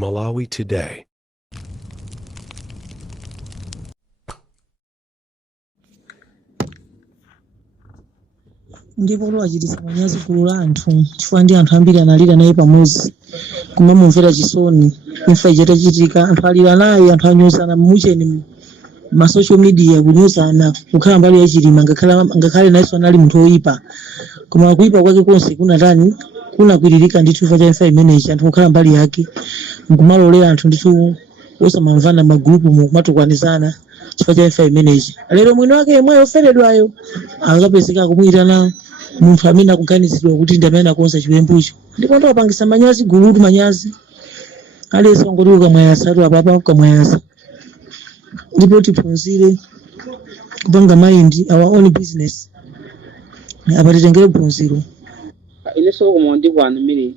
Malawi Today. Ndipo lwachititsa manyazi gulu la anthu chifukwa ndi anthu ambiri analira naye pamodzi kumamumvera chisoni imfa itachitika. Anthu alira naye, anthu anyozana mmucheni ma social media kunyozana kukhala mbali ya chilima ngakhale nayenso anali munthu oyipa, koma kuyipa kwake konse kunatani kunakwiririka ndithu chifukwa cha imfa imeneyi. Anthu kukhala mbali yake nkumalolera anthu ndithu osamamvana magulupu kumatukwanizana chifukwa cha imfa imeneyi. Lero mwini wake yemweyo oferedwayo akapezeka kumuyitana munthu amene akuganizidwa kuti ndi amene akonza chiwembucho, ndipo ndo apangisa manyazi gulutu manyazi aliyense wangoti ukamwayasa atu apapa ukamwayasa. Ndipo tiphunzire kupanga mind our own business, apa titengere phunziro. Ineso koma ndikwana mmene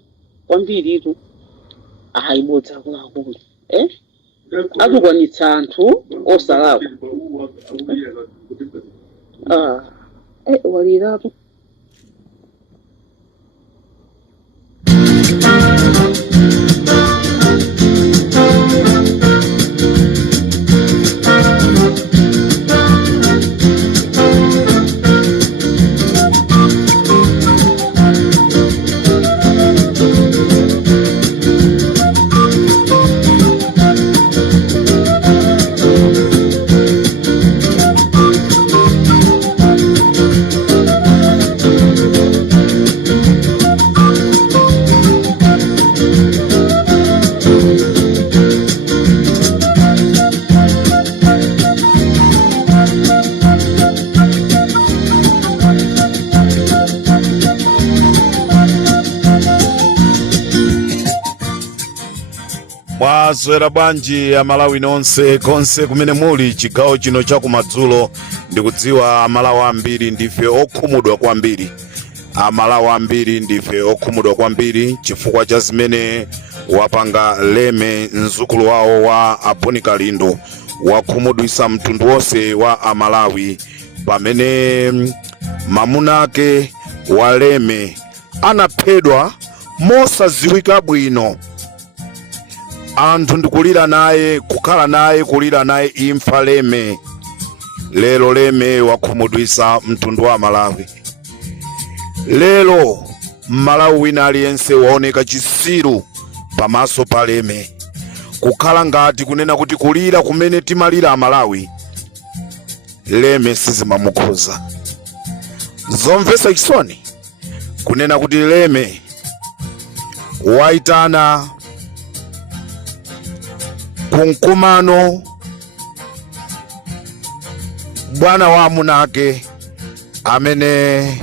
kwambiri tu aibodza akulu atukwanitsa anthu osalakwa walirapo. Mwaswera bwanji ya Malawi nonse konse kumene muli chigawo chino cha kumadzulo. Ndikudziwa Amalawi ambiri ndife okhumudwa kwambiri, Amalawi ambiri ndife okhumudwa kwambiri chifukwa cha zimene wapanga Leme mzukulu wawo wa Aboni Kalindo, wakhumudwisa mtundu wonse wa Amalawi pamene mamuna ake wa Leme anaphedwa mosadziwika bwino. Anthu ndikulira naye, kukhala naye, kulira naye imfa Leme. Lero Leme wakhumudwisa mtundu wa Malawi. Lero Malawi wina aliyense waoneka chisiru pamaso pa Leme, kukhala ngati kunena kuti kulira kumene timalira Amalawi Leme sizimamukhuza. Zomvetsa chisoni kunena kuti Leme waitana kunkumano bwana wa amuna ake amene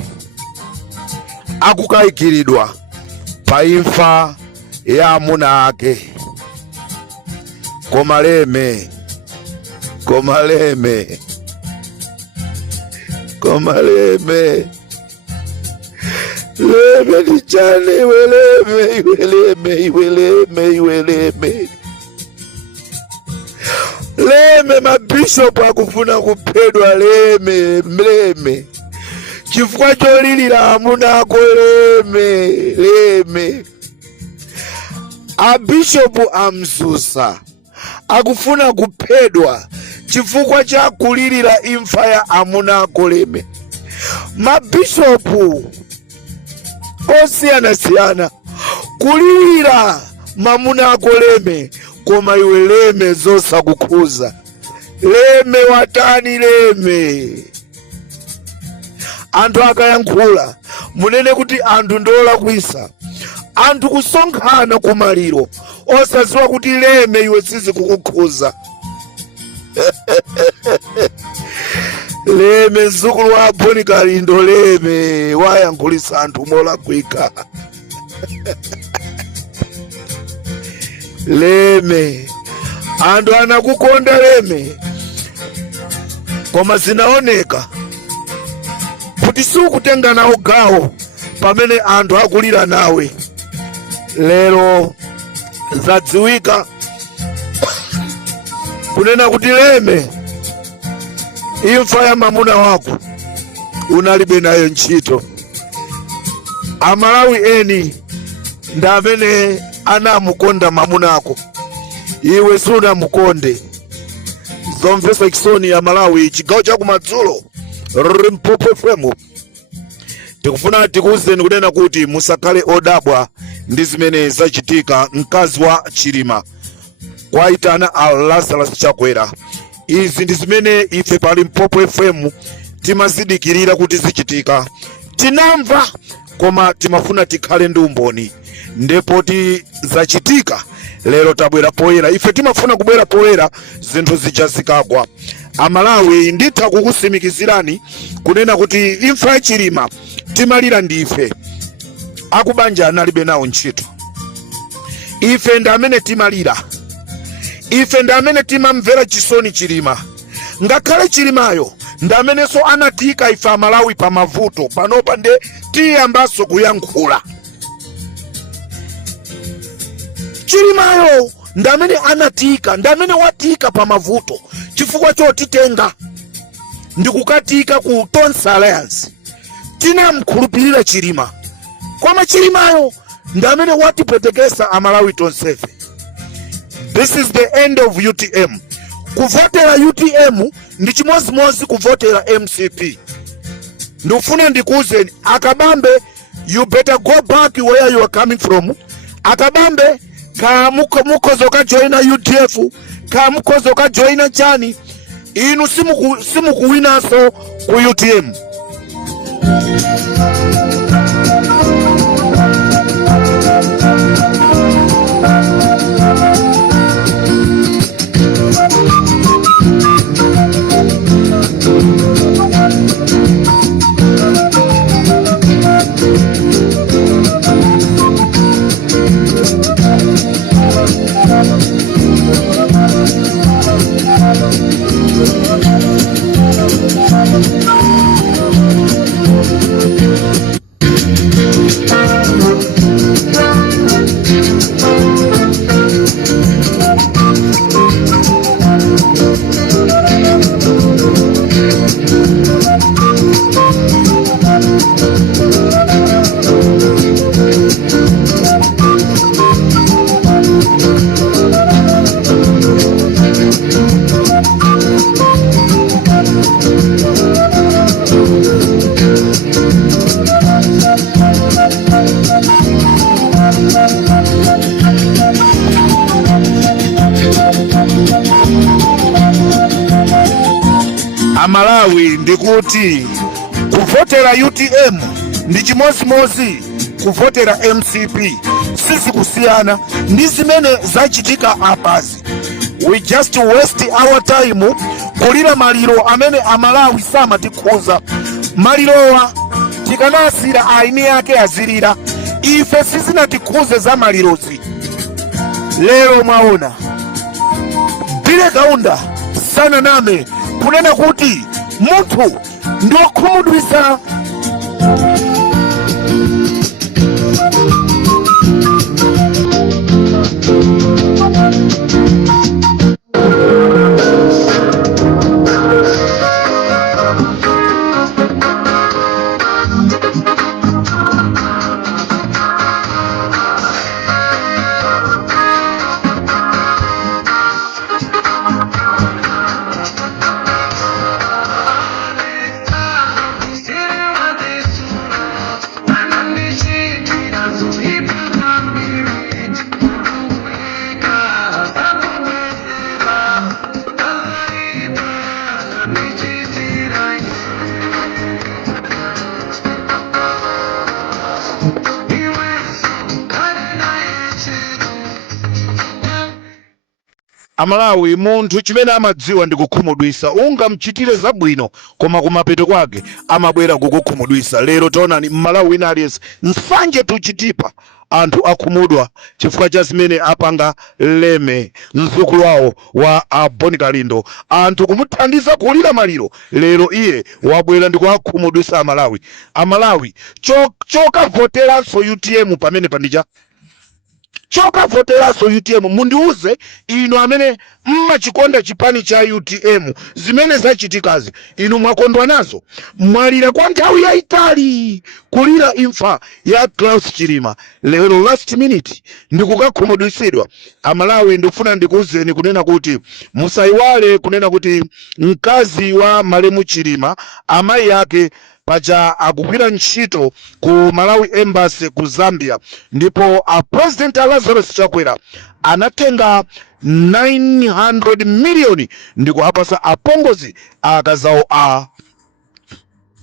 akukayikiridwa pa imfa ya amuna ake. Koma Leme ni chane iwe Leme. Leme mabishopu akufuna kuphedwa Leme chifukwa cholilira amuna ako Leme. Abishopu amzusa akufuna kuphedwa chifukwa cha kulilira imfa ya amuna ako Leme. Mabishopu osiyana kulilira mamuna ako Leme, koma iwe Leme zosakukhuza. Leme watani Leme? Anthu akayankhula munene kuti anthu ndolakwisa, anthu kusonkhana kumaliro osadziwa kuti Leme iwe sizikukukhuza. Leme mzukulu wa Aboni Kalindo, Leme wayankhulisa anthu molakwika. Leme anthu anakukonda Leme, koma zinaoneka kuti sukutenga nawo gawo pamene anthu akulira nawe. Lero zadziwika kunena kuti Leme imfa ya mamuna wako unalibe nayo ntchito. Amalawi eni ndi amene anamukonda mamunako, iwe sunamukonde. Zomvetsa chisoni ya Malawi, chigawo cha kumadzulo, Limpopo FM. Tikufuna tikuwuzeni kunena kuti musakhale odabwa ndi zimene zachitika mkazi wa Chilima kwaitana a Lazarus Chakwera. Izi ndi zimene ife pa Limpopo FM timazidikirira kuti zichitika. Tinamva koma timafuna tikhale ndi umboni, ndipo zachitika lero tabwera poyera. Ife timafuna kubwera poyera zinthu zijazikagwa. Amalawi nditha kukusimikizirani kunena kuti imfa ya Chilima timalira ndife, akubanja analibe nawo ntchito. Ife ndi amene timalira, ife ndi amene timamvera chisoni Chilima. Ngakhale Chilimayo ndi amenenso anatika ife Amalawi pa mavuto, panopa nde tiyambanso kuyankhula. Chilimayo ndi amene anatika, ndi amene watika pa mavuto chifukwa chotitenga ndi kukatika ku Tonse Alliance. Tinamkhulupirira Chilima, koma Chilimayo ndi amene watipwetekesa Amalawi tonsefe. This is the end of UTM. Kuvotera UTM ndi chimozimozi kuvotera MCP. Ndifuna ndikuwuzeni Akabambe, you better go back where you are coming from. Akabambe ka mukozo ka joina UDF, ka mukozo ka joina chani, inu simukuwinaso ku UTM. Amalawi ndikuti kuvotera UTM ndi chimozimozi kuvotera MCP, sisi kusiyana ndi zimene zachitika apazi. We just waste our time kulira maliro amene Amalawi samatikhuza. Malirowa tikanasira aini yake azilira, ife sizinatikhuze za malirozi. Lero mwaona Bile Kaunda sana name kunena kuti munthu ndiokhumudwisa. Amalawi munthu chimene amadziwa ndi kukhumudwisa. Ungamchitire zabwino koma kumapeto kwake amabwera kukukhumudwisa. Lero taonani Malawi wina aliyense nsanje tuchitipa anthu akhumudwa chifukwa cha zimene apanga Leme, mzukulu wawo wa Boni Kalindo. Anthu kumuthandiza kulira maliro, lero iye wabwera ndi kuwakhumudwisa Amalawi. Amalawi chokavoteranso UTM pamene pandija chokavoteraso UTM. Mundiuze inu amene mmachikonda chipani cha UTM, zimene zachitikazi inu mwakondwa nazo? Mwalira kwa nthawi yayitali kulira imfa ya Klaus Chilima, lero last minute ndikukakhumudwitsidwa. Amalawi ndikufuna ndikuuzeni kunena kuti musayiwale kunena kuti mkazi wa Malemu Chilima amayi yake paja akugwira ntchito ku Malawi Embassy ku Zambia, ndipo President Lazarus Chakwera anatenga 900 million ndikuapasa apongozi akazawo a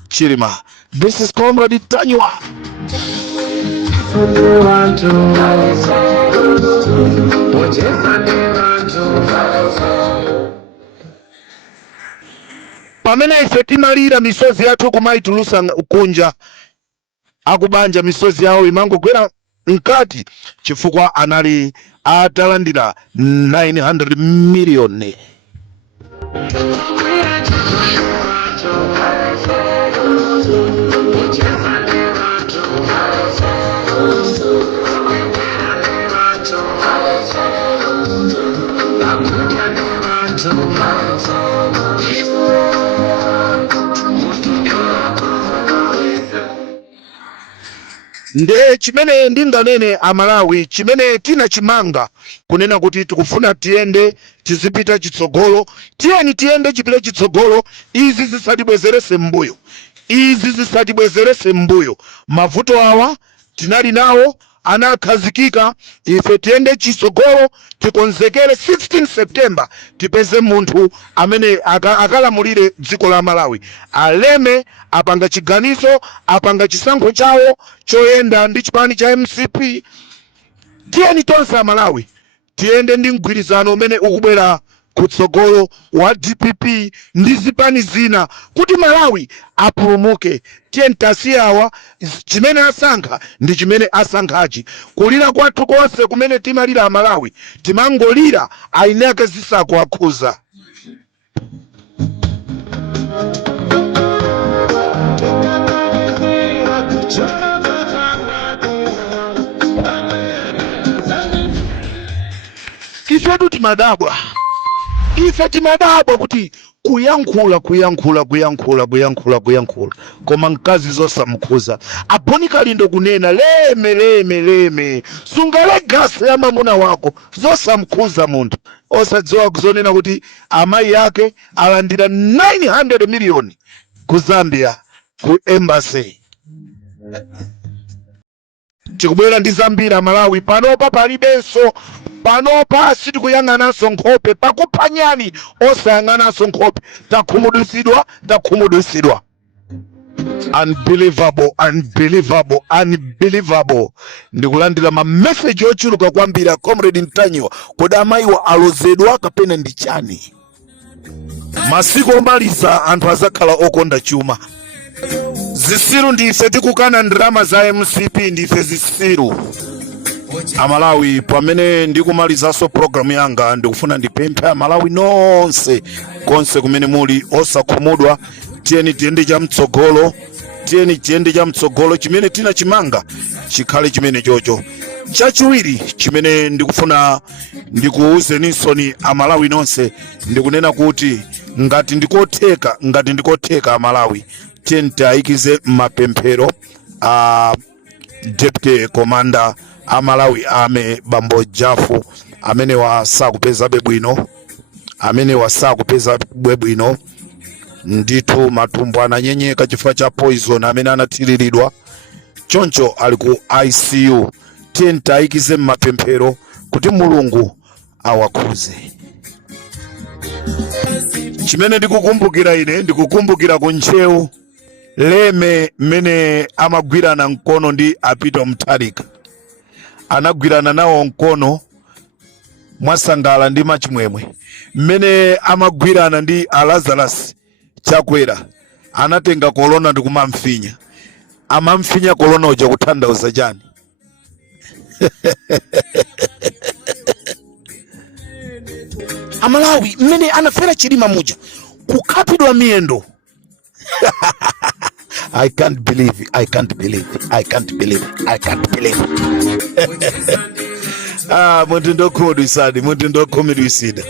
Chilima. This is Comrade Tanywa. Pamene ife timalira misozi yathu kumaitulusa kunja, akubanja misozi yawo imangogwera mkati chifukwa anali atalandira 900 million. Nde chimene ndinganene Amalawi, chimene tina chimanga kunena kuti tikufuna tiende tizipita chitsogolo, tiende chipita chitsogolo. Izi zisatibwezerese mbuyo, izi zisatibwezerese mbuyo. Mavuto awa tinali nawo anakhazikika, ife tiende chitsogolo, tikonzekere 16 September tipeze munthu amene akalamulire dziko la Malawi, aleme apanga chiganizo, apanga chisankho chawo choyenda ndi chipani cha MCP. Tiyeni tonse Amalawi tiende ndi mgwirizano umene ukubwera kutsogolo wa DPP ndi zipani zina kuti Malawi apulumuke. Tiyeni tasiyawa chimene asankha ndi chimene asankhachi. Kulira kwathu konse kumene timalira Amalawi timangolira aineke zisako akhuza. Ifetu timadabwa, ife timadabwa kuti kuyankhula koma mkazi zosamukhuza. Abonika lindo kunena leme sungale gasi ya mamuna wako zosamukhuza munthu osadziwa kuzonena kuti amayi yake alandira 900 million ku Zambia ku Embassy. Tikubwera ndi zambiri Malawi, panopa palibenso, panopa sitikuyang'ananso nkhope, pakuphanyani osayang'ananso nkhope. Takhumudwitsidwa. Unbelievable. Ndikulandira ma message ochuluka kwambiri a Comrade Ntanywa, kodi amayiwa alozedwa kapena ndi chani? Masiku omaliza anthu azakhala okonda chuma. Zisiru ndife tikukana ndrama za MCP, ndife zisiru. Amalawi, pamene ndikumalizaso programu yanga ndikufuna ndipemphe Amalawi nonse konse kumene muli osakhumudwa. Tiyeni tiende cha mtsogolo, chimene tina chimanga chikhale chimene chocho. Chachiwiri chimene ndikufuna ndikuuzeninso Amalawi nonse ndikunena kuti ngati ndikotheka Amalawi, tiyeni tiayikize mapemphero a Deputy Commander Amalawi ame Bambo Jafu amene wasakupeza bwino ndithu matumbo ananyenyeka chifukwa cha poison amene anathiriridwa choncho ali ku ICU. Tiyeni tiayikize mapemphero kuti Mulungu awakhuze. Chimene ndikukumbukira ku Nchewu leme mene amagwirana mkono ndi Apito Mutharika, anagwirana nawo mkono mwasangala ndi machimwemwe. Mene amagwirana ndi Lazarus Chakwera anatenga kolona ndikumamfinya, amamfinya kolona uja kutanthauza chani? Amalawi mene anafera Chilima muja kukhapidwa miyendo. I can't believe. Muntu ndokhumudwisadi, muntu ndokhumudwisida.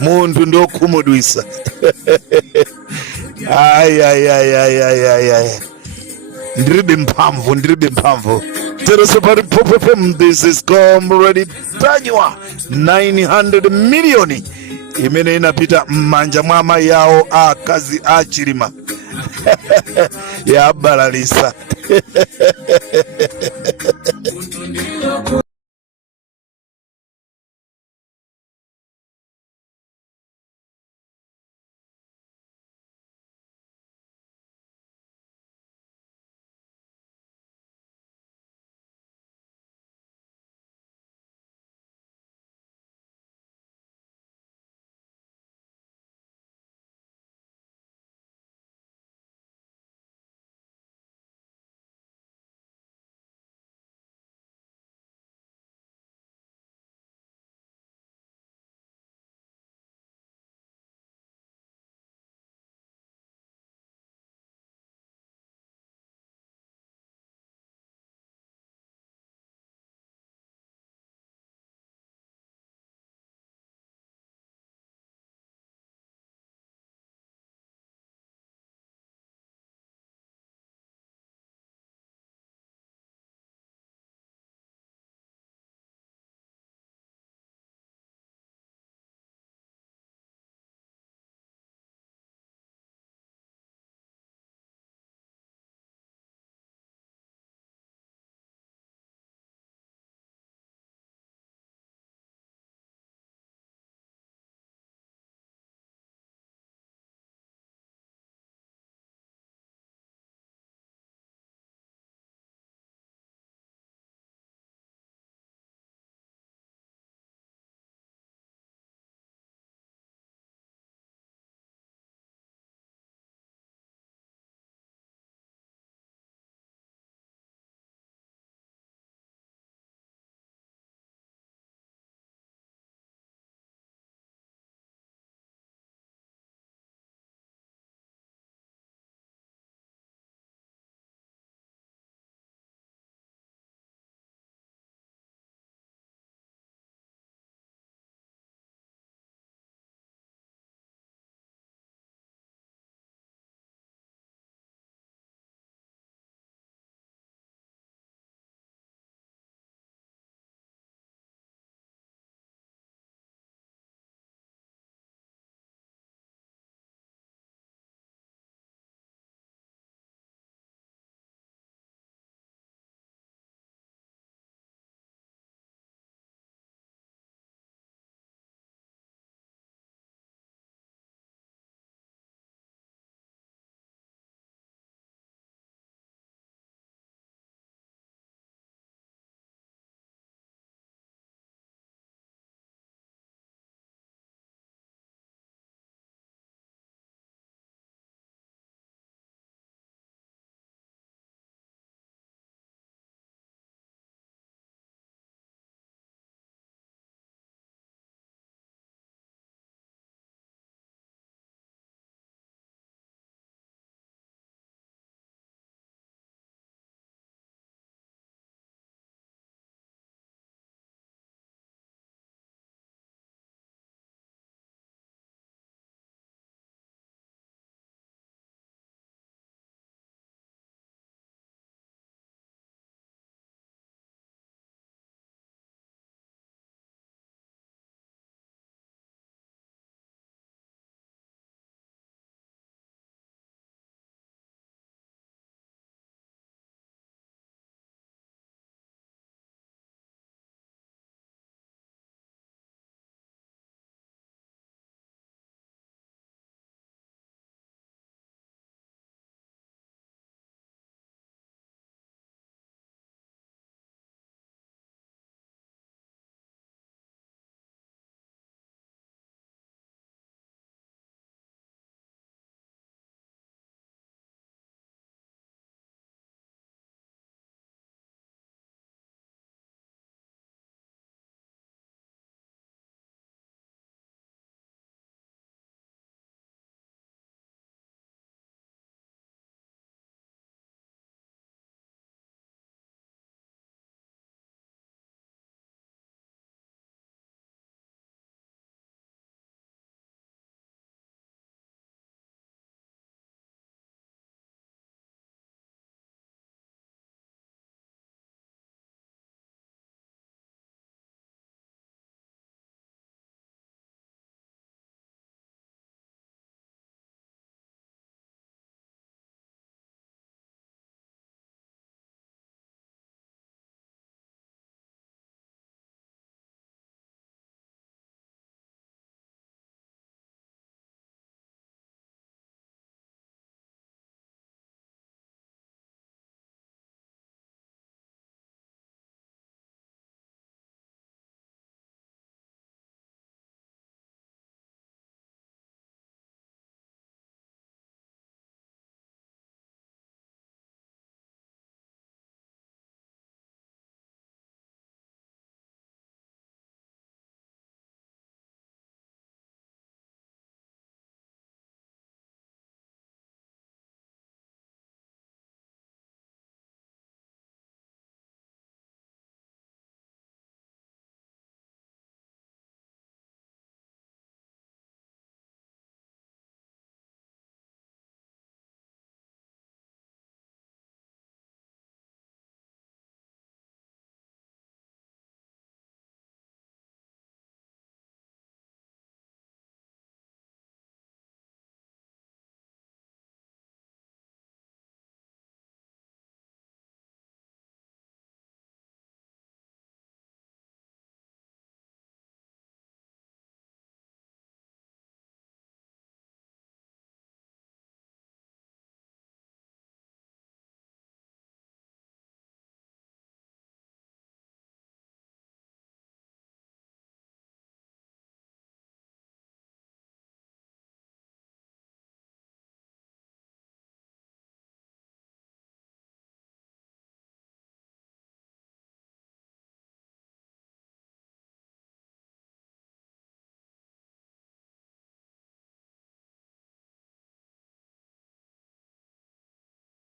Muntu ndokhumudwisa. Ay. Ndiribe mphamvu. Teresa pari Pop FM, this is Comrade Tanywa 900 million. Imene inapita mmanja mwa yawo akazi achilima. Ya balalisa.